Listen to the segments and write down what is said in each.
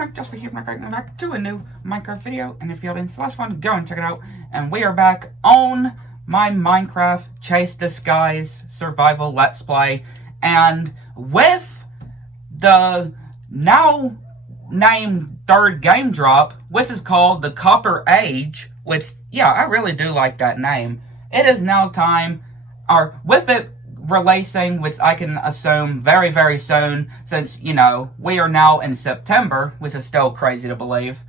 I'm just here back to a new Minecraft video, and if you didn't see the last one, go and check it out. And we are back on my Minecraft Chase Disguise Survival Let's Play, and with the now named third game drop, which is called the Copper Age, which, yeah, I really do like that name. It is now time, or with it releasing, which I can assume very, very soon, since, you know, we are now in September, which is still crazy to believe.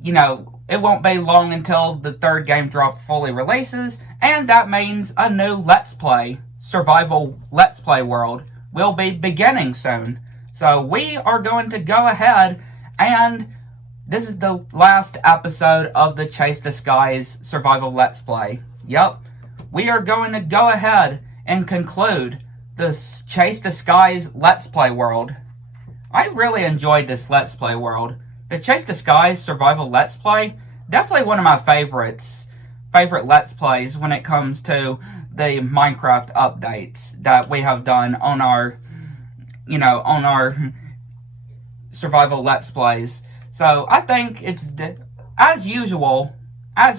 You know, it won't be long until the third game drop fully releases, and that means a new Let's Play, Survival Let's Play world, will be beginning soon. So we are going to go ahead, and this is the last episode of the Chase Disguise Survival Let's Play. Yep. We are going to go ahead and conclude this Chase Disguise Let's Play world. I really enjoyed this Let's Play world. The Chase Disguise Survival Let's Play, definitely one of my favorite Let's Plays when it comes to the Minecraft updates that we have done on our, you know, on our Survival Let's Plays. So I think it's, as usual, I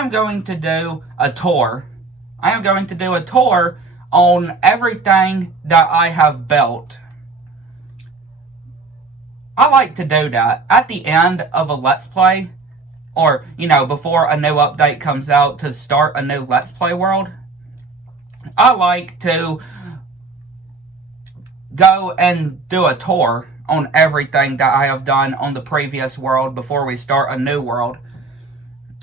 am going to do a tour. I am going to do a tour on everything that I have built. I like to do that at the end of a Let's Play, or, you know, before a new update comes out to start a new Let's Play world. I like to go and do a tour on everything that I have done on the previous world before we start a new world.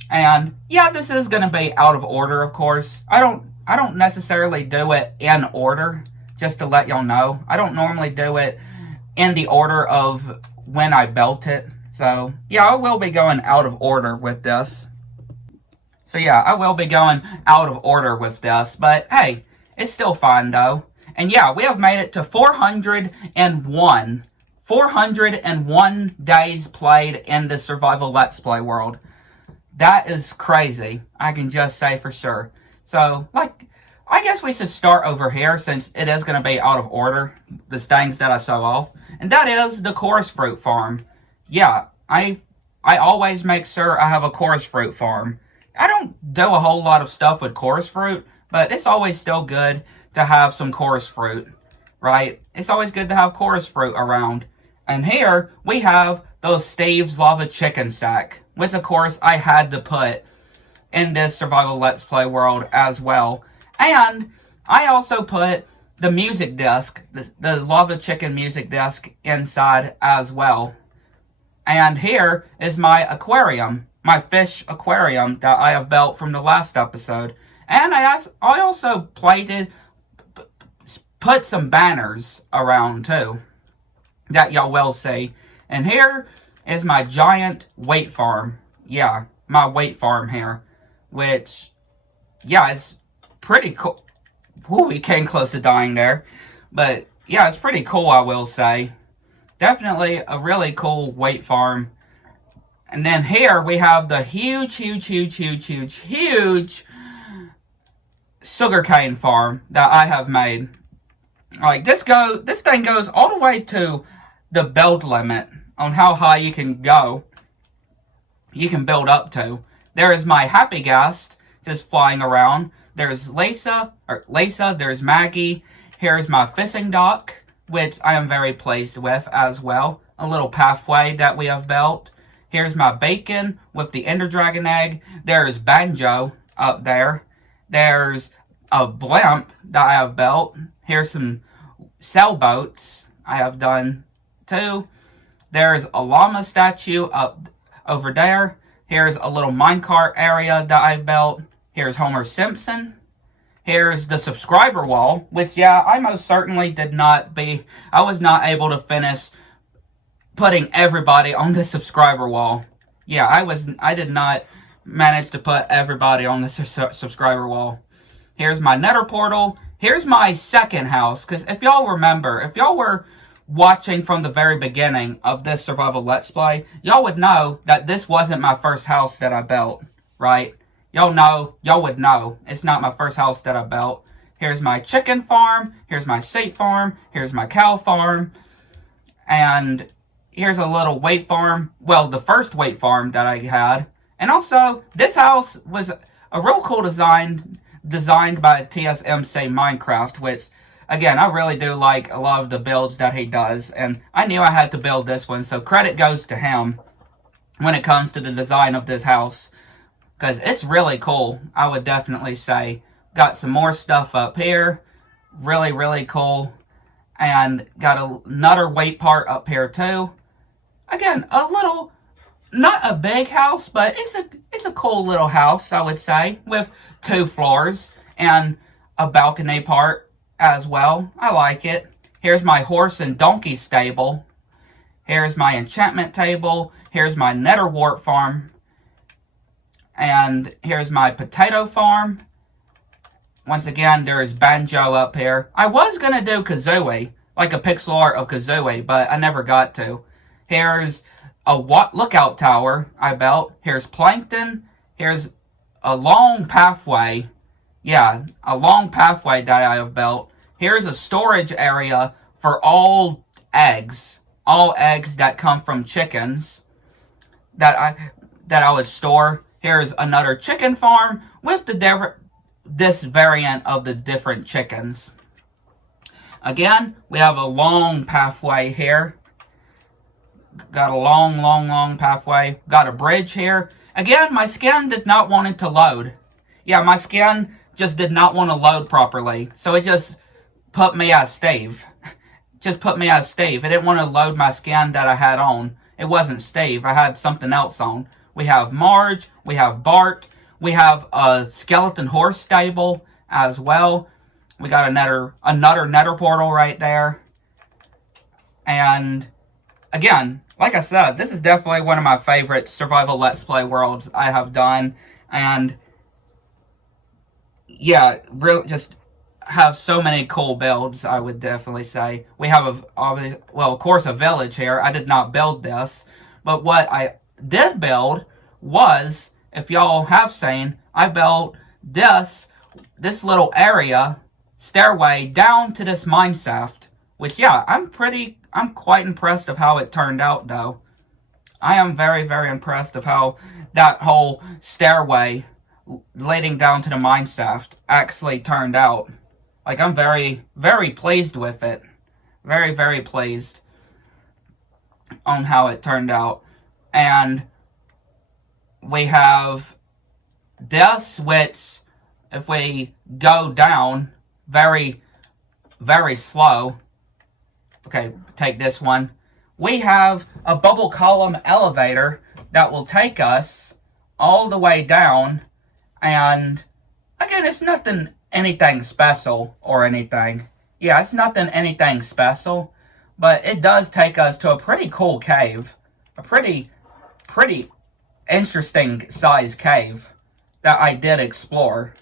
And yeah, this is going to be out of order, of course. I don't necessarily do it in order, just to let y'all know. I don't normally do it in the order of when I built it. So yeah, I will be going out of order with this. So yeah, I will be going out of order with this, but hey, it's still fun though. And yeah, we have made it to 401. 401 days played in the Survival Let's Play world. That is crazy, I can just say for sure. So, like, I guess we should start over here since it is going to be out of order, the things that I show off. And that is the chorus fruit farm. Yeah, I always make sure I have a chorus fruit farm. I don't do a whole lot of stuff with chorus fruit, but it's always still good to have some chorus fruit, right? It's always good to have chorus fruit around. And here we have those Steve's Lava Chicken Sack, which of course I had to put in this Survival Let's Play world as well. And I also put the music disc, the Lava Chicken music disc inside as well. And here is my aquarium, my fish aquarium that I have built from the last episode. And I also put some banners around too that y'all will see. And here is my giant wheat farm. Yeah, my wheat farm here. Which, yeah, is pretty cool. Ooh, we came close to dying there. But, yeah, it's pretty cool, I will say. Definitely a really cool wheat farm. And then here we have the huge sugarcane farm that I have made. Like, this thing goes all the way to the build limit on how high you can go. You can build up to. There is my happy guest just flying around. There's Lisa, there's Maggie. Here's my fishing dock, which I am very pleased with as well. A little pathway that we have built. Here's my bacon with the Ender Dragon egg. There's Banjo up there. There's a blimp that I have built. Here's some sailboats I have done too. There's a llama statue up over there. Here's a little minecart area that I built. Here's Homer Simpson. Here's the subscriber wall, which, yeah, I most certainly I was not able to finish putting everybody on the subscriber wall. Yeah, I did not manage to put everybody on the subscriber wall. Here's my nether portal. Here's my second house, because if y'all remember, if y'all were watching from the very beginning of this Survival Let's Play, y'all would know that this wasn't my first house that I built, right? Y'all would know it's not my first house that I built. Here's my chicken farm, here's my sheep farm, here's my cow farm, And here's a little weight farm. Well, the first weight farm that I had. And also, this house was a real cool design, designed by TSMC Minecraft, which, again, I really do like a lot of the builds that he does. And I knew I had to build this one, so credit goes to him when it comes to the design of this house. Because it's really cool, I would definitely say. Got some more stuff up here. Really, really cool. And got another weight part up here too. Again, a little, not a big house, but it's a cool little house, I would say, with 2 floors and a balcony part as well. I like it. Here's my horse and donkey stable. Here's my enchantment table. Here's my nether wart farm. And here's my potato farm. Once again, there is Banjo up here. I was going to do Kazooie, like a pixel art of Kazooie, but I never got to. Here's a lookout tower I built. Here's Plankton. Here's a long pathway. Yeah, a long pathway that I have built. Here's a storage area for all eggs. All eggs that come from chickens that I would store. Here's another chicken farm with this variant of the different chickens. Again, we have a long pathway here. Got a long pathway. Got a bridge here. Again, my skin did not want it to load. Yeah, my skin just did not want to load properly. So it just put me as Steve. Just put me as Steve. It didn't want to load my skin that I had on. It wasn't Steve. I had something else on. We have Marge. We have Bart. We have a skeleton horse stable as well. We got another nether portal right there. And again, like I said, this is definitely one of my favorite survival Let's Play worlds I have done. And yeah, really just have so many cool builds, I would definitely say. We have, of course, a village here. I did not build this. But what I did build was, if y'all have seen, I built this little area, stairway, down to this mine shaft. Which, yeah, I'm quite impressed of how it turned out, though. I am very, very impressed of how that whole stairway leading down to the mine shaft actually turned out. Like, I'm very, very pleased with it. Very, very pleased on how it turned out. And we have this, which, if we go down very, very slow. Okay, take this one. We have a bubble column elevator that will take us all the way down. And again, it's nothing anything special or anything. Yeah, it's nothing anything special. But it does take us to a pretty cool cave. A pretty interesting size cave that I did explore.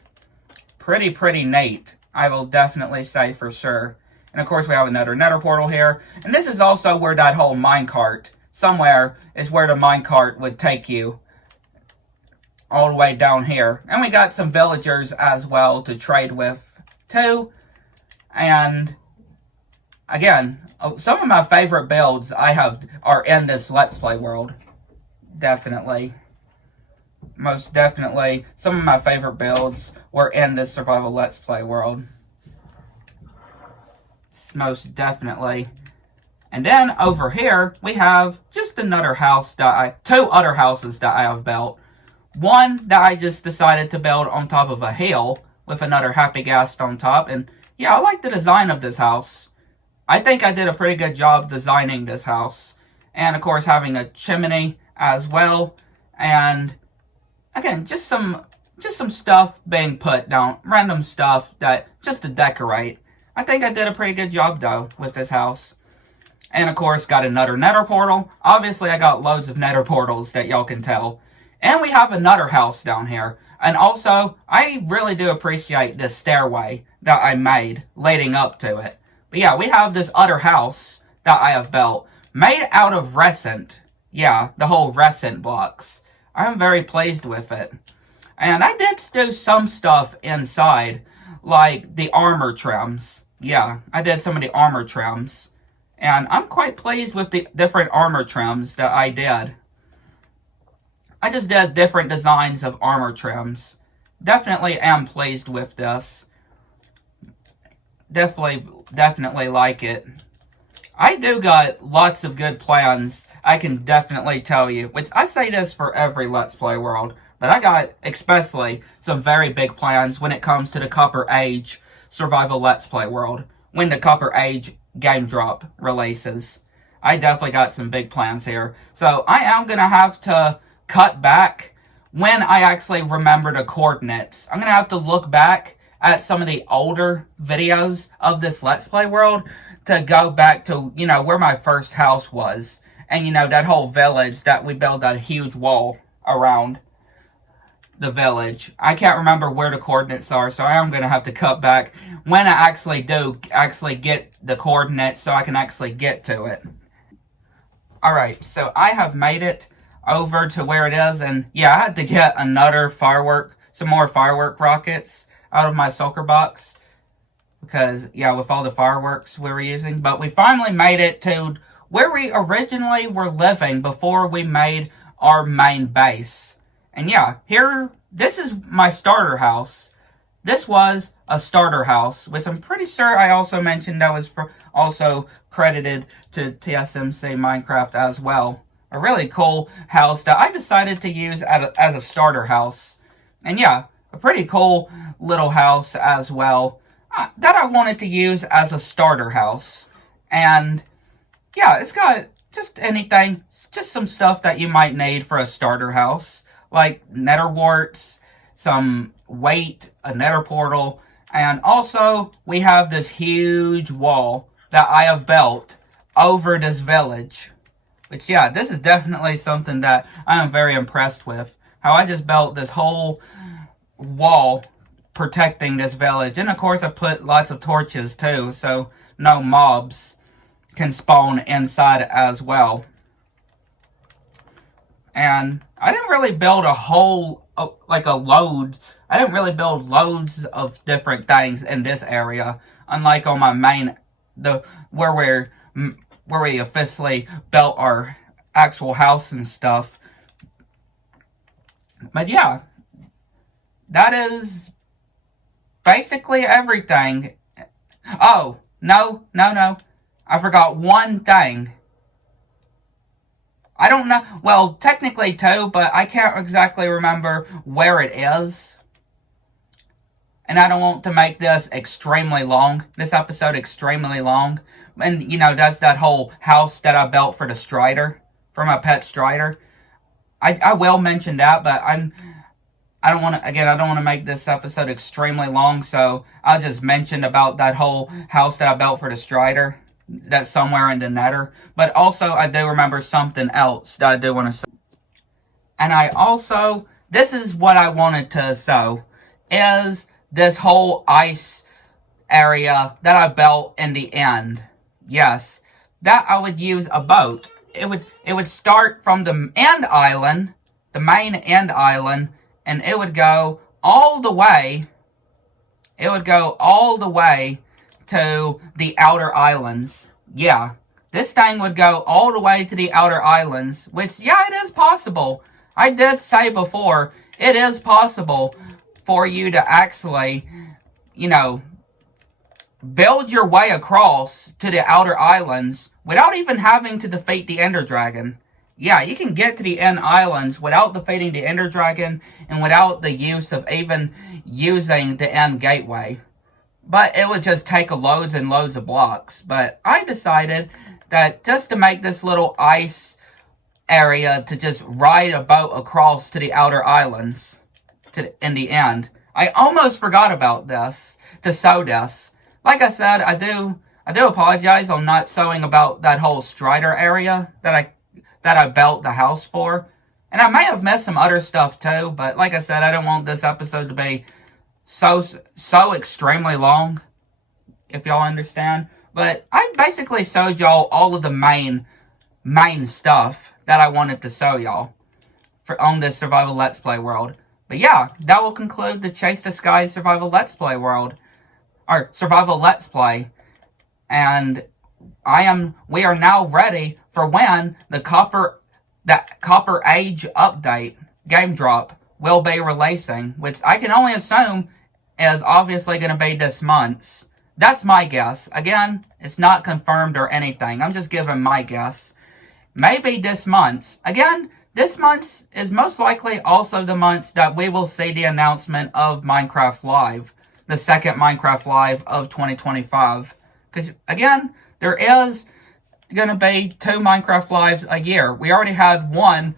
Pretty neat, I will definitely say for sure. And of course we have another nether portal here. And this is also where that whole minecart, somewhere is where the minecart would take you. All the way down here. And we got some villagers as well to trade with too. And again, some of my favorite builds are in this Let's Play world. Definitely. Most definitely. Some of my favorite builds were in this survival Let's Play world. Most definitely. And then over here, we have just another house two other houses that I have built. One that I just decided to build on top of a hill with another Happy Ghast on top. And yeah, I like the design of this house. I think I did a pretty good job designing this house. And of course having a chimney as well. And again, just some stuff being put down. Random stuff that just to decorate. I think I did a pretty good job though with this house. And of course got another nether portal. Obviously I got loads of nether portals that y'all can tell. And we have another house down here. And also, I really do appreciate this stairway that I made leading up to it. But yeah, we have this other house that I have built. Made out of Resent. Yeah, the whole Resent blocks. I'm very pleased with it. And I did do some stuff inside. Like the armor trims. Yeah, I did some of the armor trims And I'm quite pleased with the different armor trims that I did. I just did different designs of armor trims. Definitely am pleased with this. Definitely like it. I do got lots of good plans, I can definitely tell you. Which I say this for every Let's Play World, but I got especially some very big plans when it comes to the Copper Age Survival Let's Play World. When the Copper Age game drop releases. I definitely got some big plans here. So I am going to have to cut back when I actually remember the coordinates. I'm going to have to look back at some of the older videos of this Let's Play World to go back to, where my first house was. And, that whole village that we built that huge wall around the village. I can't remember where the coordinates are, so I am going to have to cut back when I actually get the coordinates so I can actually get to it. Alright, so I have made it over to where it is, and yeah, I had to get some more firework rockets out of my Sulker box. Because, yeah, with all the fireworks we were using. But we finally made it to where we originally were living before we made our main base. And yeah, this is my starter house. This was a starter house, which I'm pretty sure I also mentioned that was also credited to TSMC Minecraft as well. A really cool house that I decided to use as a starter house. And yeah, a pretty cool little house as well. That I wanted to use as a starter house. And yeah, it's got just anything, just some stuff that you might need for a starter house. Like nether warts, some weight, a nether portal, and also we have this huge wall that I have built over this village. Which yeah, this is definitely something that I am very impressed with. How I just built this whole wall protecting this village. And of course I put lots of torches too, so no mobs can spawn inside as well. And I didn't really build I didn't really build loads of different things in this area, unlike on my main, where we officially built our actual house and stuff. But yeah, that is basically everything. Oh, no. I forgot one thing. I don't know. Well, technically two, but I can't exactly remember where it is. And I don't want to make this episode extremely long. And, that's that whole house that I built for the Strider, for my pet Strider. I will mention that, but I don't want to make this episode extremely long, so I'll just mention about that whole house that I built for the Strider. That's somewhere in the Nether. But also, I do remember something else that I do want to say. And this is what I wanted to show, is this whole ice area that I built in the end. Yes, that I would use a boat. It would start from the end island, the main end island, and it would go all the way. It would go all the way to the outer islands. Yeah, this thing would go all the way to the outer islands, which, yeah, it is possible. I did say before, it is possible for you to actually, build your way across to the outer islands without even having to defeat the Ender Dragon. Yeah, you can get to the end islands without defeating the Ender Dragon and without the use of even using the end gateway. But it would just take loads and loads of blocks. But I decided that just to make this little ice area to just ride a boat across to the outer islands in the end. I almost forgot about this, to show this. Like I said, I do apologize on not showing about that whole Strider area that I built the house for. And I may have missed some other stuff too, but like I said, I don't want this episode to be so extremely long, if y'all understand. But I basically showed y'all all of the main stuff that I wanted to show y'all on this Survival Let's Play world. But yeah, that will conclude the Chase the Skies Survival Let's Play world. Or Survival Let's Play. And we are now ready for when the Copper Age update game drop will be releasing, which I can only assume is obviously going to be this month. That's my guess. Again, it's not confirmed or anything. I'm just giving my guess. Maybe this month. Again, this month is most likely also the month that we will see the announcement of Minecraft Live, the second Minecraft Live of 2025. Because, again, there is going to be 2 Minecraft Lives a year. We already had one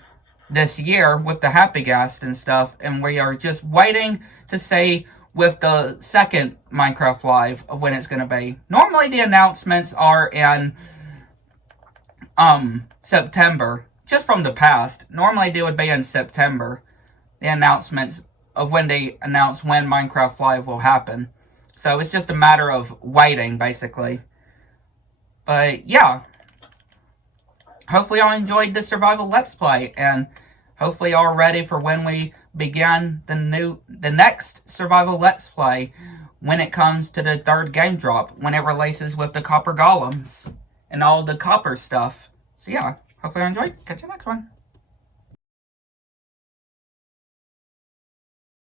this year with the Happy Ghast and stuff, and we are just waiting to see with the second Minecraft Live of when it's going to be. Normally the announcements are in September, just from the past. Normally they would be in September, the announcements of when they announce when Minecraft Live will happen. So it's just a matter of waiting, basically. But yeah, hopefully y'all enjoyed this survival Let's Play, and hopefully y'all are ready for when we begin the next survival Let's Play when it comes to the 3rd game drop, when it releases with the copper golems and all the copper stuff. So yeah, hopefully you enjoyed. Catch you next one.